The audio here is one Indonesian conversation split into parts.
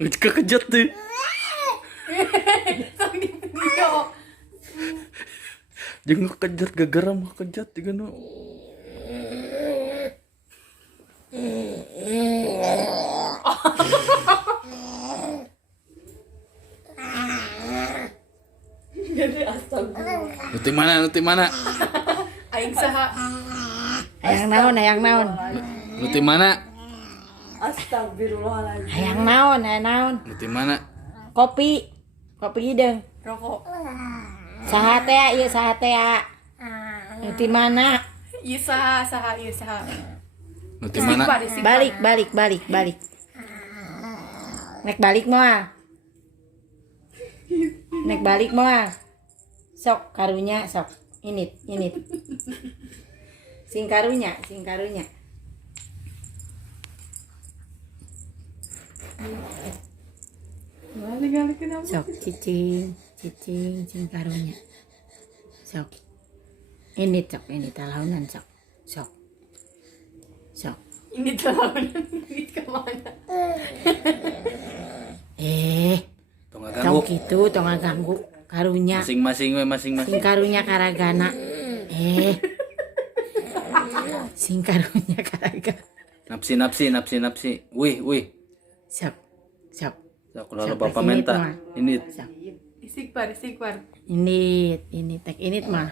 Kekejut tuh. Datang di video. Jeung kekejut gegara mah kejut juga nu. Jadi astagfirullah. Nuti mana? Aing saha? Hayang naon? Nuti mana? Astagfirullahaladzim. Hayang naon? Nuti mana? Kopi hideung. Rokok. Saha teh ieu saha teh? Nuti mana? Ieu saha? Nuti mana? Balik. Nek balik moal. Sok karunya sok. Init. Sing karunya. Balik kenapa? Sok cicing sing karunya. Sok. Init talaunan sok. Ini terlalu ini kemana? Tong Tong ganggu. kitu tong ngaganggu karunya. Masing-masing. Sing karunya karagana. Sing karunya karagana. Napsi. Wih. Sok. Sok Sok, lalu bapak init menta. mah. Ini Sok. Istighfar. Init mah.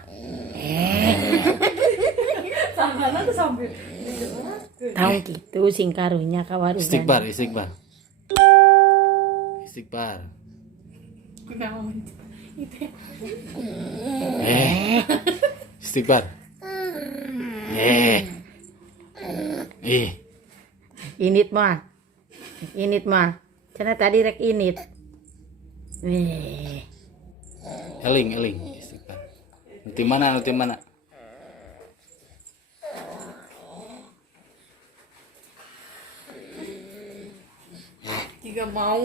Sambil tuh sambil. Tahu gitu sing karunya kawarugan. istighfar. Istighfar. Init mah. Cenah tadi rek init. Eling. Istighfar. Nuti mana? Jika mau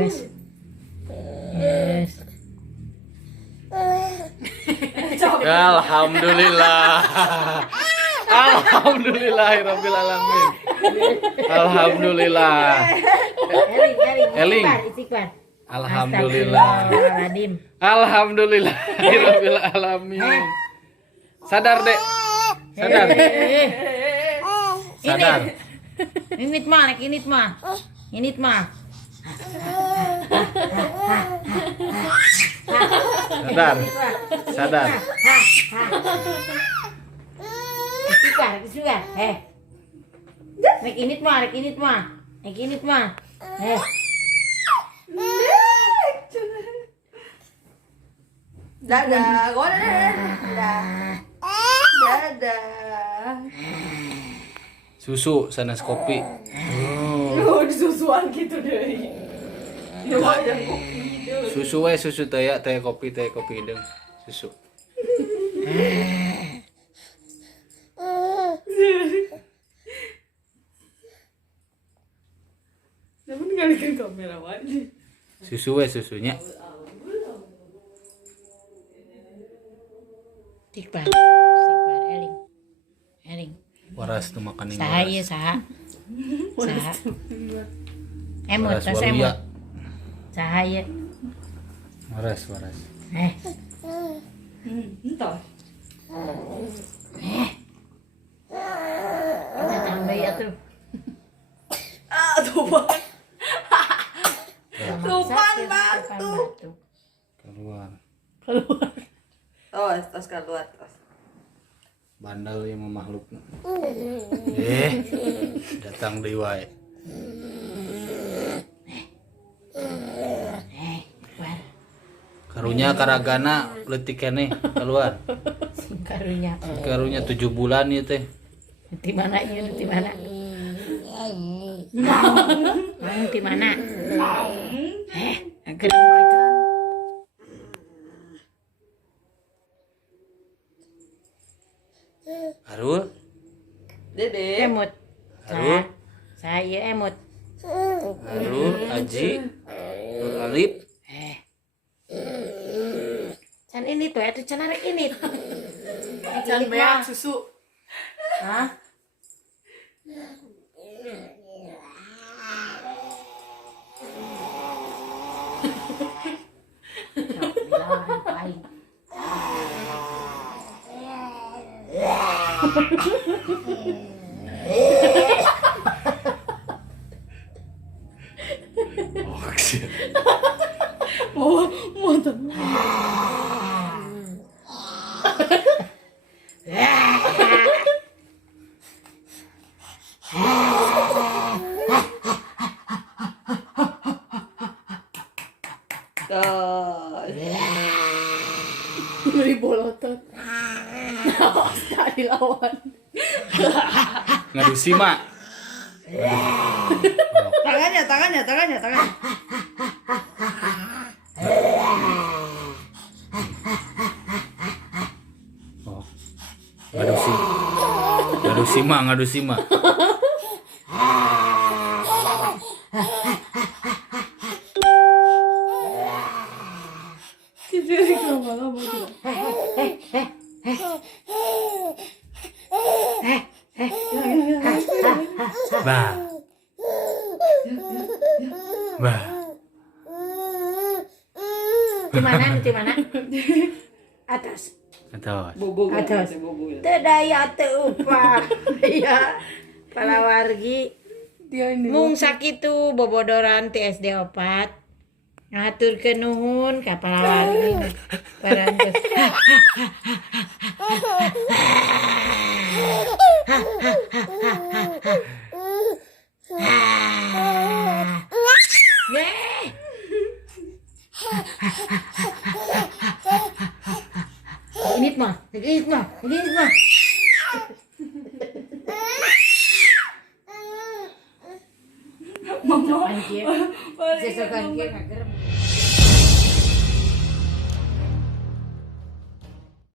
Yes. Alhamdulillah. Alhamdulillahirabbil alamin. Alhamdulillah. Eling. Istighfar. Alhamdulillah. Astagfirullahaladzim. Alhamdulillahirabbil alamin. Sadar, Dek. Sadar. Init mah. Sadar. Istighfar. Nek init mah. dadah. Dadah. Susu sanes kopi. Lu disusuan gitu deh. Ya wajar kopi deh. Susu teh kopi deung. Susu. Namun ngalikin kamera wajib. Susunya. Istighfar. Eling. Waras tuh makan ini. Saha ieu saha? Emot Waras tas waluya. emot. Saha ieu? Waras. Entah. Datang bayi atuh. Tuhan. Tuhan batu. Keluar. Oh, tos keluar tos. Bandel yang makhluk. Datang deui wae. Karunya karagana leutik keneh keluar. Sing karunya. Karunya 7 bulan ieu teh. Di mana ieu? Di mana? Di mana? Agar itu. Arul, Dede. Emot. Arul, Saya emot. Arul, Aji, Nur Alip. Kan ini tuh, itu cenarek ini. Jangan banyak susu. Hah? Oh, shit. Mau tenang. Beri bolotot. Awas tak dilawan. Ngadu simak. Tangannya. Oh. Ngadu simak. Jadi lama-lama juga. Bah. Bah. Di mana? Atas. Atau Bobo. Atas. Teu daya teu upah. Ya. Palawargi Dia ini. mung sakitu bobodoran ti SD 4. Ngaturkeun nuhun ka palawargi. Parantos. Ini mah. Mama. Anjir. Sesukan kieu ngager